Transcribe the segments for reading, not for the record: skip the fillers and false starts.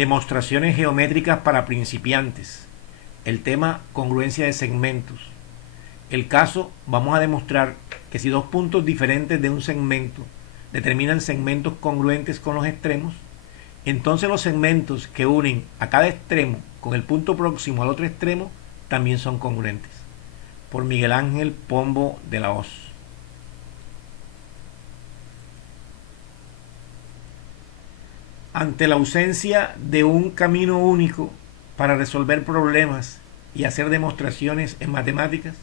Demostraciones geométricas para principiantes. El tema congruencia de segmentos. El caso, vamos a demostrar que si dos puntos diferentes de un segmento determinan segmentos congruentes con los extremos, entonces los segmentos que unen a cada extremo con el punto próximo al otro extremo también son congruentes. Por Miguel Ángel Pombo de la Hoz. Ante la ausencia de un camino único para resolver problemas y hacer demostraciones en matemáticas,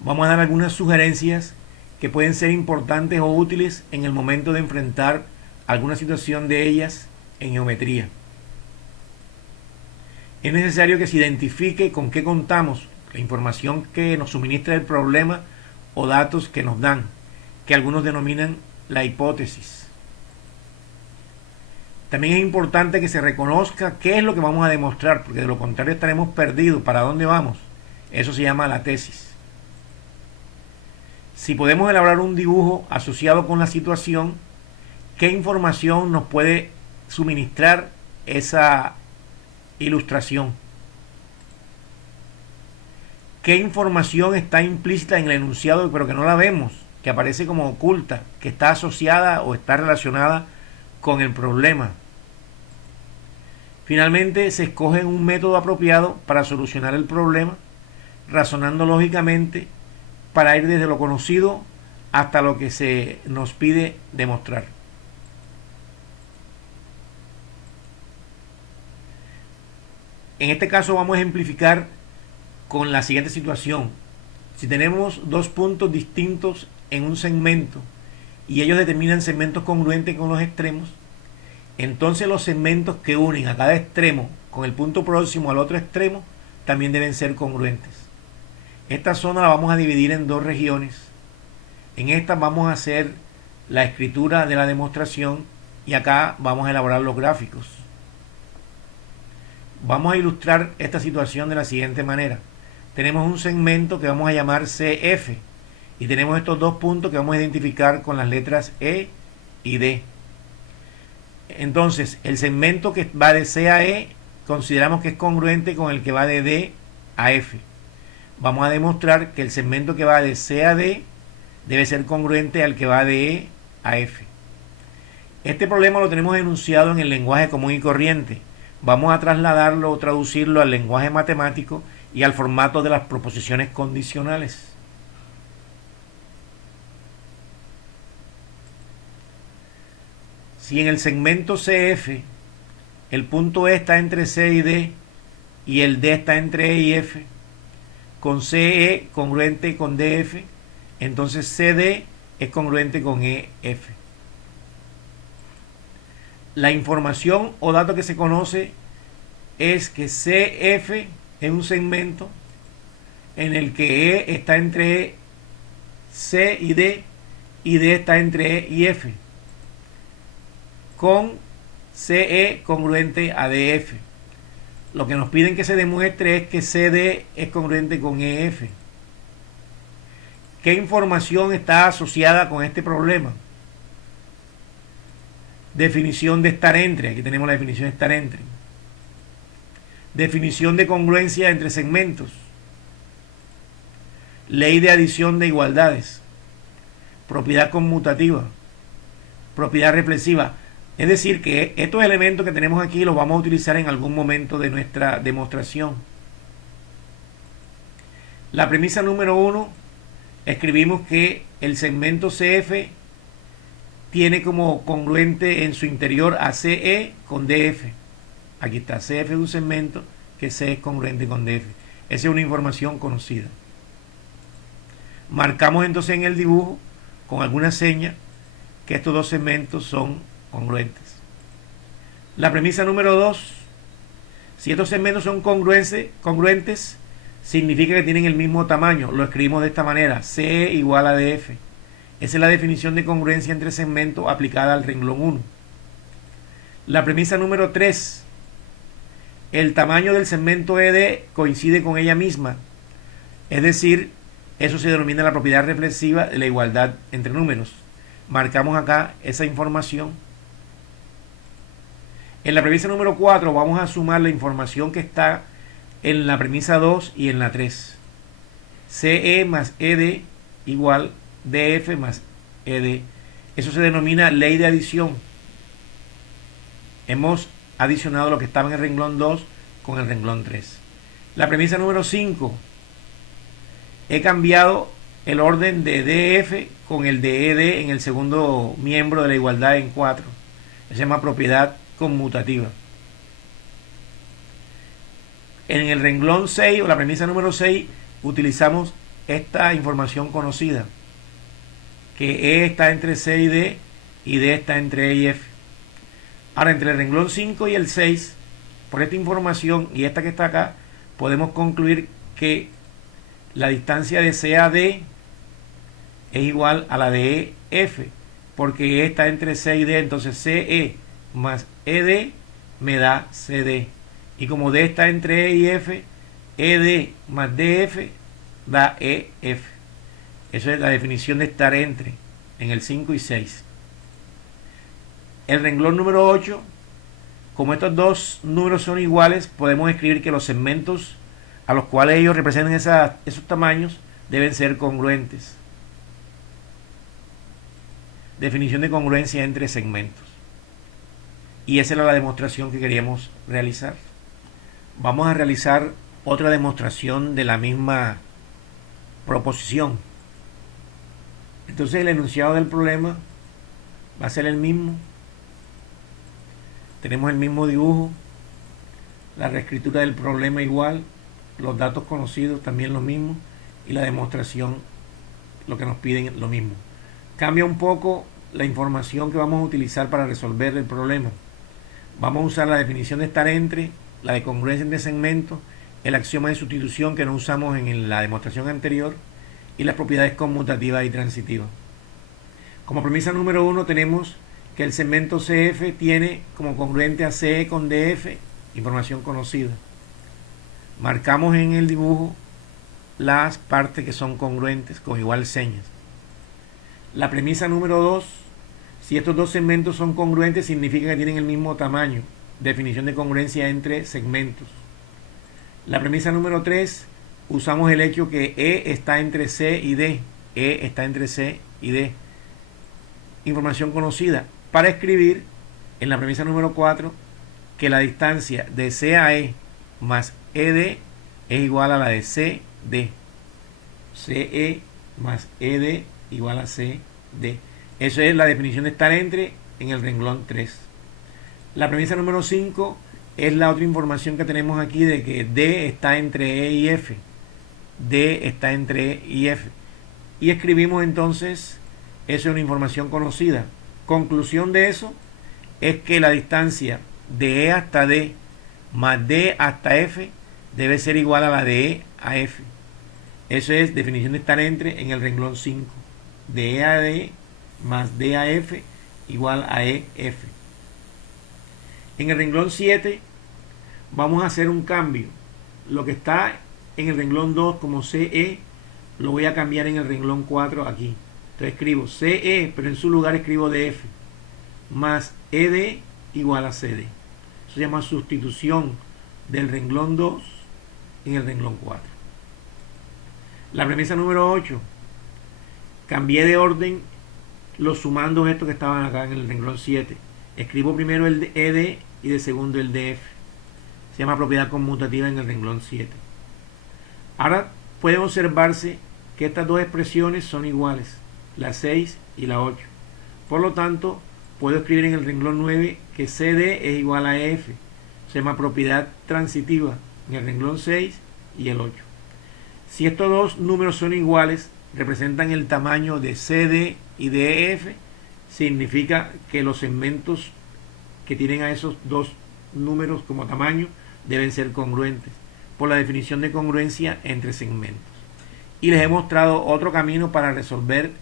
vamos a dar algunas sugerencias que pueden ser importantes o útiles en el momento de enfrentar alguna situación de ellas en geometría. Es necesario que se identifique con qué contamos, la información que nos suministra el problema o datos que nos dan, que algunos denominan la hipótesis. También es importante que se reconozca qué es lo que vamos a demostrar, porque de lo contrario estaremos perdidos. ¿Para dónde vamos? Eso se llama la tesis. Si podemos elaborar un dibujo asociado con la situación, ¿qué información nos puede suministrar esa ilustración? ¿Qué información está implícita en el enunciado pero que no la vemos, que aparece como oculta, que está asociada o está relacionada con el problema? Finalmente, se escoge un método apropiado para solucionar el problema, razonando lógicamente para ir desde lo conocido hasta lo que se nos pide demostrar. En este caso vamos a ejemplificar con la siguiente situación. Si tenemos dos puntos distintos en un segmento y ellos determinan segmentos congruentes con los extremos, entonces los segmentos que unen a cada extremo con el punto próximo al otro extremo también deben ser congruentes. Esta zona la vamos a dividir en dos regiones. En esta vamos a hacer la escritura de la demostración y acá vamos a elaborar los gráficos. Vamos a ilustrar esta situación de la siguiente manera. Tenemos un segmento que vamos a llamar CF y tenemos estos dos puntos que vamos a identificar con las letras E y D. Entonces, el segmento que va de C a E consideramos que es congruente con el que va de D a F. Vamos a demostrar que el segmento que va de C a D debe ser congruente al que va de E a F. Este problema lo tenemos enunciado en el lenguaje común y corriente. Vamos a trasladarlo o traducirlo al lenguaje matemático y al formato de las proposiciones condicionales. Si en el segmento CF el punto E está entre C y D y el D está entre E y F, con CE congruente con DF, entonces CD es congruente con EF. La información o dato que se conoce es que CF es un segmento en el que E está entre C y D está entre E y F, con CE congruente a DF. Lo que nos piden que se demuestre es que CD es congruente con EF. ¿Qué información está asociada con este problema? Definición de estar entre. Aquí tenemos la definición de estar entre. Definición de congruencia entre segmentos. Ley de adición de igualdades. Propiedad conmutativa. Propiedad reflexiva. Es decir, que estos elementos que tenemos aquí los vamos a utilizar en algún momento de nuestra demostración. La premisa número 1, escribimos que el segmento CF tiene como congruente en su interior a CE con DF. Aquí está, CF es un segmento que C es congruente con DF. Esa es una información conocida. Marcamos entonces en el dibujo con alguna seña que estos dos segmentos son congruentes. La premisa número 2, si estos segmentos son congruentes, significa que tienen el mismo tamaño. Lo escribimos de esta manera, CE igual a DF. Esa es la definición de congruencia entre segmentos aplicada al renglón 1. La premisa número 3, el tamaño del segmento ED coincide con ella misma. Es decir, eso se denomina la propiedad reflexiva de la igualdad entre números. Marcamos acá esa información. En la premisa número 4 vamos a sumar la información que está en la premisa 2 y en la 3. CE más ED igual DF más ED. Eso se denomina ley de adición. Hemos adicionado lo que estaba en el renglón 2 con el renglón 3. La premisa número 5. He cambiado el orden de DF con el de ED en el segundo miembro de la igualdad en 4. Se llama propiedad conmutativa. En el renglón 6 o la premisa número 6 utilizamos esta información conocida, que E está entre C y D está entre E y F. Ahora, entre el renglón 5 y el 6, por esta información y esta que está acá, podemos concluir que la distancia de C a D es igual a la de EF, porque E está entre C y D, entonces CE más ED me da CD. Y como D está entre E y F, ED más DF da EF. Eso es la definición de estar entre en el 5 y 6. El renglón número 8, como estos dos números son iguales, podemos escribir que los segmentos a los cuales ellos representan esos tamaños deben ser congruentes. Definición de congruencia entre segmentos. Y esa era la demostración que queríamos realizar. Vamos a realizar otra demostración de la misma proposición. Entonces el enunciado del problema va a ser el mismo. Tenemos el mismo dibujo, la reescritura del problema igual, los datos conocidos también lo mismo y la demostración, lo que nos piden, lo mismo. Cambia un poco la información que vamos a utilizar para resolver el problema. Vamos a usar la definición de estar entre, la de congruencia entre segmentos, el axioma de sustitución que no usamos en la demostración anterior y las propiedades conmutativas y transitivas. Como premisa número 1 tenemos que el segmento CF tiene como congruente a CE con DF, información conocida. Marcamos en el dibujo las partes que son congruentes con igual señas. La premisa número 2, si estos dos segmentos son congruentes, significa que tienen el mismo tamaño. Definición de congruencia entre segmentos. La premisa número 3, usamos el hecho que E está entre C y D. E está entre C y D. Información conocida. Para escribir en la premisa número 4 que la distancia de C a E más ED es igual a la de CD. CE más ED igual a CD. Eso es la definición de estar entre en el renglón 3. La premisa número 5 es la otra información que tenemos aquí de que D está entre E y F. D está entre E y F. Y escribimos entonces, eso es una información conocida. Conclusión de eso es que la distancia de E hasta D más D hasta F debe ser igual a la de E a F. Eso es definición de estar entre en el renglón 5. De E a D más D a F igual a EF. En el renglón 7 vamos a hacer un cambio. Lo que está en el renglón 2 como CE lo voy a cambiar en el renglón 4 aquí. Entonces escribo CE, pero en su lugar escribo DF más ED igual a CD. Eso se llama sustitución del renglón 2 en el renglón 4. La premisa número 8. Cambié de orden los sumandos estos que estaban acá en el renglón 7. Escribo primero el ED y de segundo el DF. Se llama propiedad conmutativa en el renglón 7. Ahora puede observarse que estas dos expresiones son iguales, la 6 y la 8. Por lo tanto, puedo escribir en el renglón 9 que CD es igual a EF. Se llama propiedad transitiva en el renglón 6 y el 8. Si estos dos números son iguales, representan el tamaño de CD y de EF, significa que los segmentos que tienen a esos dos números como tamaño deben ser congruentes por la definición de congruencia entre segmentos. Y les he mostrado otro camino para resolver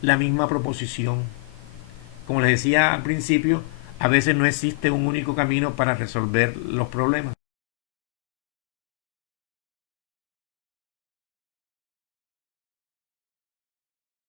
la misma proposición. Como les decía al principio, a veces no existe un único camino para resolver los problemas.